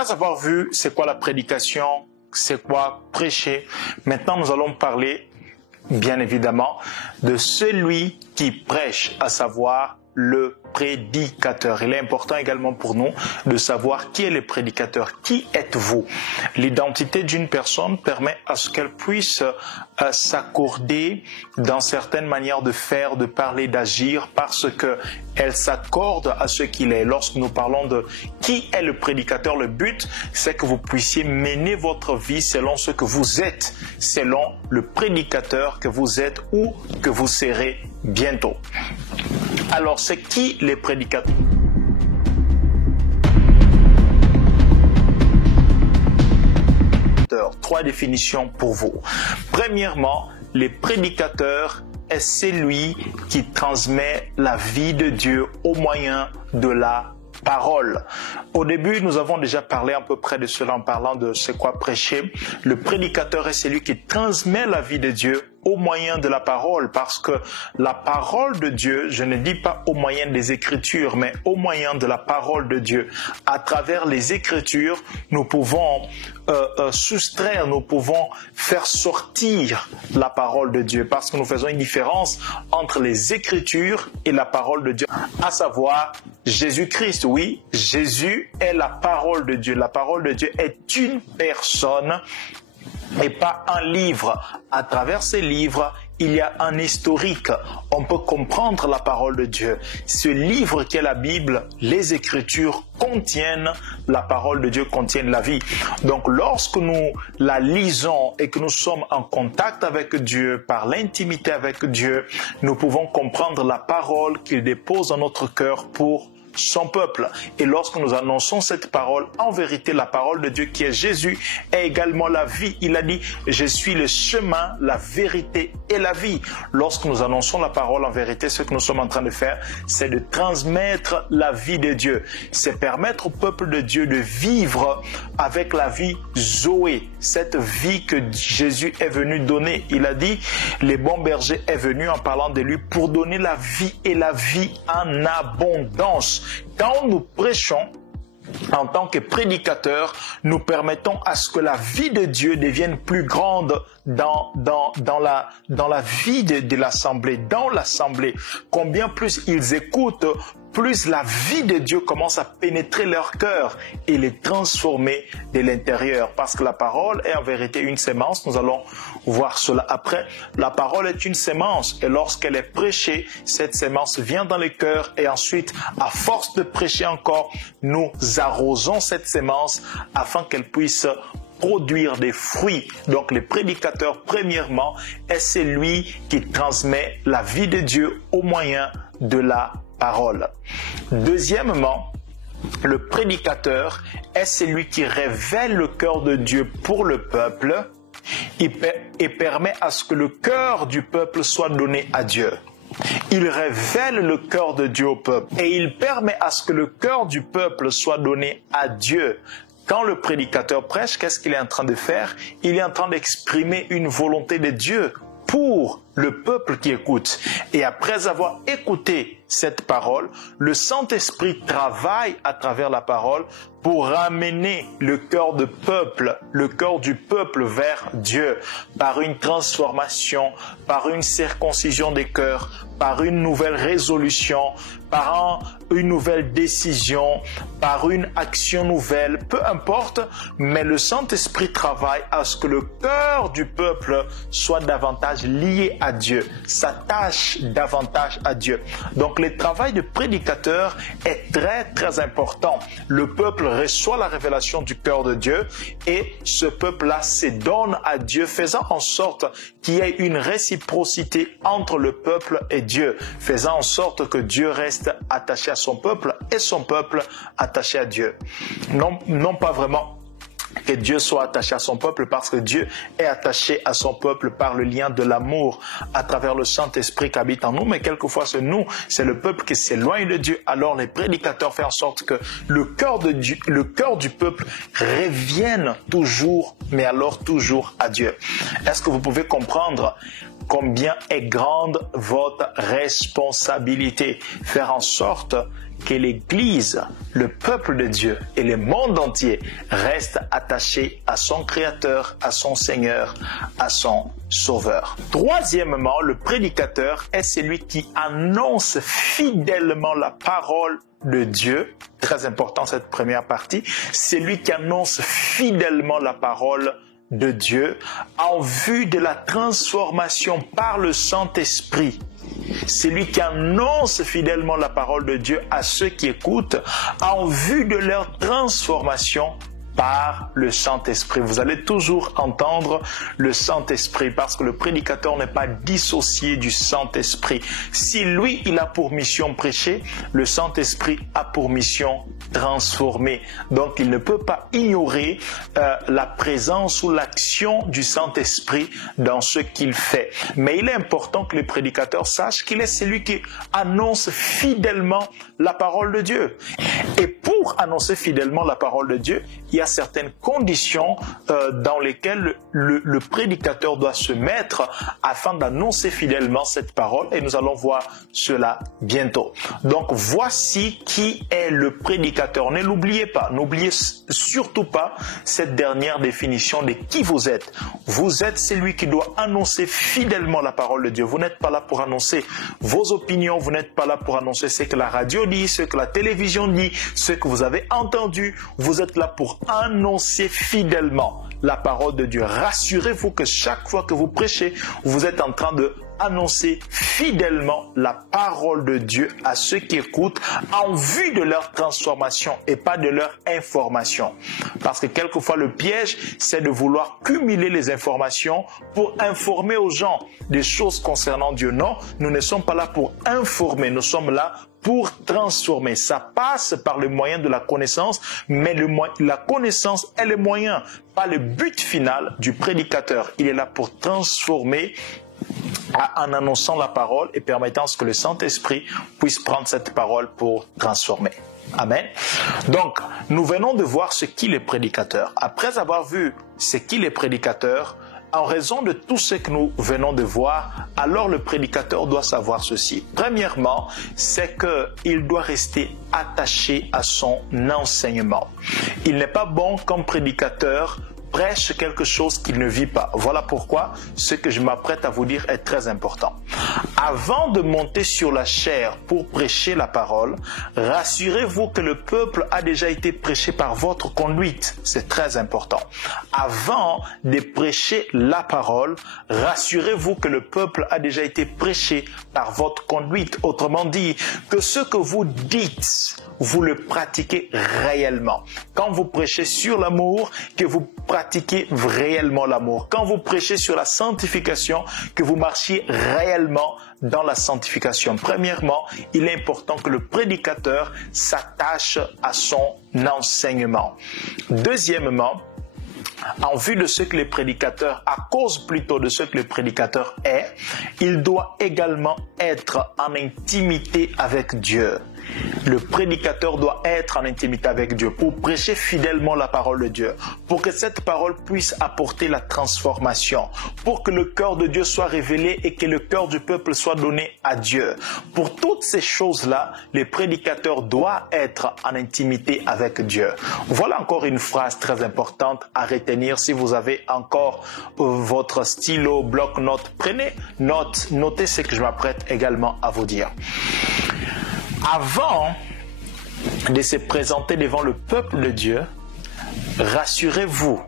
Après avoir vu c'est quoi la prédication, c'est quoi prêcher, maintenant nous allons parler, bien évidemment, de celui qui prêche, à savoir le prédicateur. Il est important également pour nous de savoir qui est le prédicateur. Qui êtes-vous? L'identité d'une personne permet à ce qu'elle puisse s'accorder dans certaines manières de faire, de parler, d'agir, parce que elle s'accorde à ce qu'il est. Lorsque nous parlons de qui est le prédicateur, le but, c'est que vous puissiez mener votre vie selon ce que vous êtes, selon le prédicateur que vous êtes ou que vous serez bientôt. Alors, c'est qui les prédicateurs? Trois définitions pour vous. Premièrement, les prédicateurs est celui qui transmet la vie de Dieu au moyen de la parole. Au début, nous avons déjà parlé à peu près de cela en parlant de c'est quoi prêcher. Le prédicateur est celui qui transmet la vie de Dieu au moyen de la parole, parce que la parole de Dieu, je ne dis pas au moyen des Écritures, mais au moyen de la parole de Dieu. À travers les Écritures, nous pouvons soustraire, nous pouvons faire sortir la parole de Dieu, parce que nous faisons une différence entre les Écritures et la parole de Dieu, à savoir Jésus-Christ. Oui, Jésus est la parole de Dieu. La parole de Dieu est une personne et pas un livre. À travers ces livres, il y a un historique. On peut comprendre la parole de Dieu. Ce livre qui est la Bible, les Écritures contiennent la parole de Dieu, contiennent la vie. Donc lorsque nous la lisons et que nous sommes en contact avec Dieu, par l'intimité avec Dieu, nous pouvons comprendre la parole qu'il dépose dans notre cœur pour son peuple. Et lorsque nous annonçons cette parole, en vérité, la parole de Dieu qui est Jésus est également la vie. Il a dit, je suis le chemin, la vérité et la vie. Lorsque nous annonçons la parole, en vérité, ce que nous sommes en train de faire, c'est de transmettre la vie de Dieu. C'est permettre au peuple de Dieu de vivre avec la vie Zoé, cette vie que Jésus est venu donner. Il a dit, le bon berger est venu en parlant de lui pour donner la vie et la vie en abondance. Quand nous prêchons en tant que prédicateurs, nous permettons à ce que la vie de Dieu devienne plus grande dans la vie de l'assemblée, dans l'assemblée. Combien plus ils écoutent, plus la vie de Dieu commence à pénétrer leur cœur et les transformer de l'intérieur. Parce que la parole est en vérité une sémence. Nous allons voir cela après. La parole est une sémence et lorsqu'elle est prêchée, cette sémence vient dans les cœurs et ensuite, à force de prêcher encore, nous arrosons cette sémence afin qu'elle puisse produire des fruits. Donc le prédicateur, premièrement, est celui qui transmet la vie de Dieu au moyen de la parole. Deuxièmement, le prédicateur est celui qui révèle le cœur de Dieu pour le peuple et permet à ce que le cœur du peuple soit donné à Dieu. Il révèle le cœur de Dieu au peuple et il permet à ce que le cœur du peuple soit donné à Dieu. Quand le prédicateur prêche, qu'est-ce qu'il est en train de faire? Il est en train d'exprimer une volonté de Dieu pour le peuple qui écoute. Et après avoir écouté cette parole, le Saint-Esprit travaille à travers la parole pour ramener le cœur du peuple vers Dieu, par une transformation, par une circoncision des cœurs, par une nouvelle résolution, par une nouvelle décision, par une action nouvelle, peu importe, mais le Saint-Esprit travaille à ce que le cœur du peuple soit davantage lié à Dieu, s'attache davantage à Dieu. Donc le travail de prédicateur est très très important. Le peuple reçoit la révélation du cœur de Dieu et ce peuple-là se donne à Dieu, faisant en sorte qu'il y ait une réciprocité entre le peuple et Dieu, faisant en sorte que Dieu reste attaché à son peuple et son peuple attaché à Dieu. Non pas vraiment que Dieu soit attaché à son peuple, parce que Dieu est attaché à son peuple par le lien de l'amour à travers le Saint-Esprit qui habite en nous, mais quelquefois c'est le peuple qui s'éloigne de Dieu. Alors les prédicateurs font en sorte que le cœur du peuple revienne toujours, mais alors toujours à Dieu. Est-ce que vous pouvez comprendre combien est grande votre responsabilité? Faire en sorte que l'Église, le peuple de Dieu et le monde entier restent attachés à son Créateur, à son Seigneur, à son Sauveur. Troisièmement, le prédicateur est celui qui annonce fidèlement la parole de Dieu. Très important cette première partie. C'est lui qui annonce fidèlement la parole de Dieu en vue de la transformation par le Saint-Esprit. C'est lui qui annonce fidèlement la parole de Dieu à ceux qui écoutent en vue de leur transformation par le Saint-Esprit. Vous allez toujours entendre le Saint-Esprit parce que le prédicateur n'est pas dissocié du Saint-Esprit. Si lui, il a pour mission prêcher, le Saint-Esprit a pour mission transformer. Donc, il ne peut pas ignorer la présence ou l'action du Saint-Esprit dans ce qu'il fait. Mais il est important que le prédicateur sache qu'il est celui qui annonce fidèlement la parole de Dieu. Et pour annoncer fidèlement la parole de Dieu, il y a certaines conditions dans lesquelles le prédicateur doit se mettre afin d'annoncer fidèlement cette parole et nous allons voir cela bientôt. Donc voici qui est le prédicateur. Ne l'oubliez pas, n'oubliez surtout pas cette dernière définition de qui vous êtes. Vous êtes celui qui doit annoncer fidèlement la parole de Dieu. Vous n'êtes pas là pour annoncer vos opinions, vous n'êtes pas là pour annoncer ce que la radio dit, ce que la télévision dit, ce que vous avez entendu. Vous êtes là pour annoncer fidèlement la parole de Dieu. Rassurez-vous que chaque fois que vous prêchez, vous êtes en train de annoncer fidèlement la parole de Dieu à ceux qui écoutent en vue de leur transformation et pas de leur information. Parce que quelquefois le piège, c'est de vouloir cumuler les informations pour informer aux gens des choses concernant Dieu. Non, nous ne sommes pas là pour informer, nous sommes là pour transformer. Ça passe par le moyen de la connaissance, mais la connaissance est le moyen, pas le but final du prédicateur. Il est là pour transformer en annonçant la parole et permettant que le Saint-Esprit puisse prendre cette parole pour transformer. Amen. Donc, nous venons de voir ce qu'est le prédicateur. Après avoir vu ce qu'est le prédicateur, en raison de tout ce que nous venons de voir, alors le prédicateur doit savoir ceci. Premièrement, c'est qu'il doit rester attaché à son enseignement. Il n'est pas bon comme prédicateur prêche quelque chose qu'il ne vit pas. Voilà pourquoi ce que je m'apprête à vous dire est très important. Avant de monter sur la chaire pour prêcher la parole, rassurez-vous que le peuple a déjà été prêché par votre conduite. C'est très important. Avant de prêcher la parole, rassurez-vous que le peuple a déjà été prêché par votre conduite. Autrement dit, que ce que vous dites, vous le pratiquez réellement. Quand vous prêchez sur l'amour, que vous pratiquez réellement l'amour. Quand vous prêchez sur la sanctification, que vous marchiez réellement dans la sanctification. Premièrement, il est important que le prédicateur s'attache à son enseignement. Deuxièmement, en vue de ce que le prédicateur, à cause plutôt de ce que le prédicateur est, il doit également être en intimité avec Dieu. Le prédicateur doit être en intimité avec Dieu pour prêcher fidèlement la parole de Dieu, pour que cette parole puisse apporter la transformation, pour que le cœur de Dieu soit révélé et que le cœur du peuple soit donné à Dieu. Pour toutes ces choses-là, le prédicateur doit être en intimité avec Dieu. Voilà encore une phrase très importante à retenir. Si vous avez encore votre stylo, bloc-notes, prenez note, notez ce que je m'apprête également à vous dire. Avant de se présenter devant le peuple de Dieu, rassurez-vous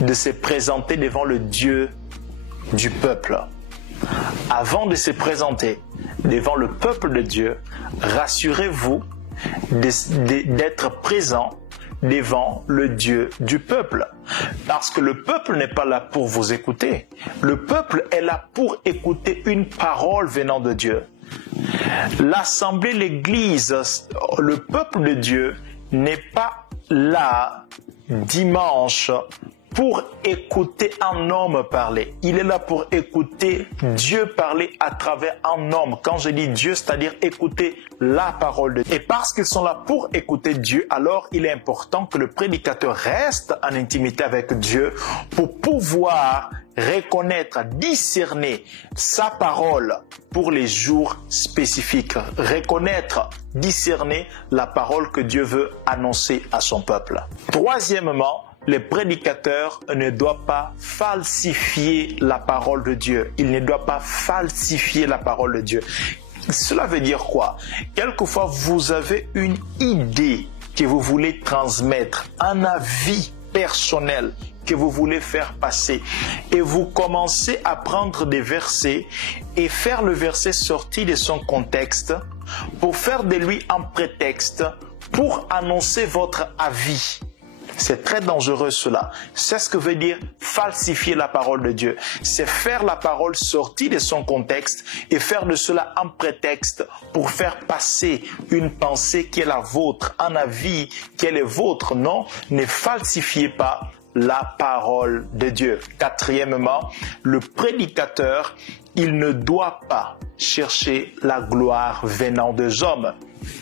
de se présenter devant le Dieu du peuple. Avant de se présenter devant le peuple de Dieu, rassurez-vous d'être présent devant le Dieu du peuple. Parce que le peuple n'est pas là pour vous écouter. Le peuple est là pour écouter une parole venant de Dieu. L'assemblée, l'église, le peuple de Dieu n'est pas là dimanche pour écouter un homme parler. Il est là pour écouter Dieu parler à travers un homme. Quand je dis Dieu, c'est-à-dire écouter la parole de Dieu. Et parce qu'ils sont là pour écouter Dieu, alors il est important que le prédicateur reste en intimité avec Dieu pour pouvoir reconnaître, discerner sa parole pour les jours spécifiques. Reconnaître, discerner la parole que Dieu veut annoncer à son peuple. Troisièmement, les prédicateurs ne doivent pas falsifier la parole de Dieu. Ils ne doivent pas falsifier la parole de Dieu. Cela veut dire quoi? Quelquefois, vous avez une idée que vous voulez transmettre, un avis personnel que vous voulez faire passer, et vous commencez à prendre des versets et faire le verset sorti de son contexte pour faire de lui un prétexte pour annoncer votre avis. C'est très dangereux cela. C'est ce que veut dire falsifier la parole de Dieu. C'est faire la parole sortie de son contexte et faire de cela un prétexte pour faire passer une pensée qui est la vôtre, un avis qui est le vôtre. Non, ne falsifiez pas la parole de Dieu. Quatrièmement, le prédicateur, il ne doit pas chercher la gloire venant des hommes.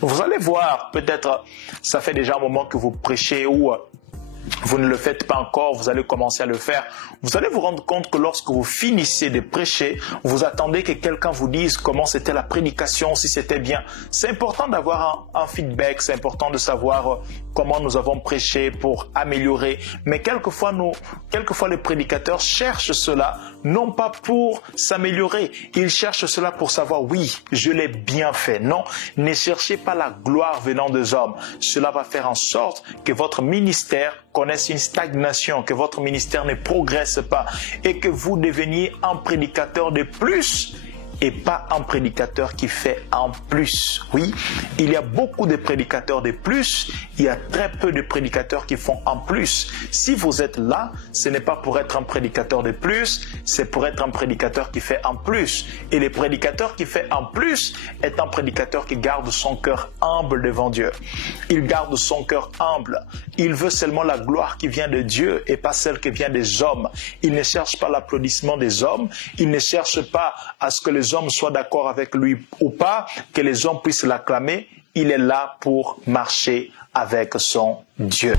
Vous allez voir, peut-être ça fait déjà un moment que vous prêchez ou vous ne le faites pas encore, vous allez commencer à le faire. Vous allez vous rendre compte que lorsque vous finissez de prêcher, vous attendez que quelqu'un vous dise comment c'était la prédication, si c'était bien. C'est important d'avoir un feedback, c'est important de savoir comment nous avons prêché pour améliorer. Mais quelquefois les prédicateurs cherchent cela, non pas pour s'améliorer. Ils cherchent cela pour savoir, oui, je l'ai bien fait. Non, ne cherchez pas la gloire venant des hommes. Cela va faire en sorte que votre ministère connaisse une stagnation, que votre ministère ne progresse pas et que vous deveniez un prédicateur de plus et pas un prédicateur qui fait en plus. Oui, il y a beaucoup de prédicateurs de plus, il y a très peu de prédicateurs qui font en plus. Si vous êtes là, ce n'est pas pour être un prédicateur de plus, c'est pour être un prédicateur qui fait en plus. Et le prédicateur qui fait en plus est un prédicateur qui garde son cœur humble devant Dieu. Il garde son cœur humble. Il veut seulement la gloire qui vient de Dieu et pas celle qui vient des hommes. Il ne cherche pas l'applaudissement des hommes. Il ne cherche pas à ce que les hommes soient d'accord avec lui ou pas, que les hommes puissent l'acclamer. Il est là pour marcher avec son Dieu.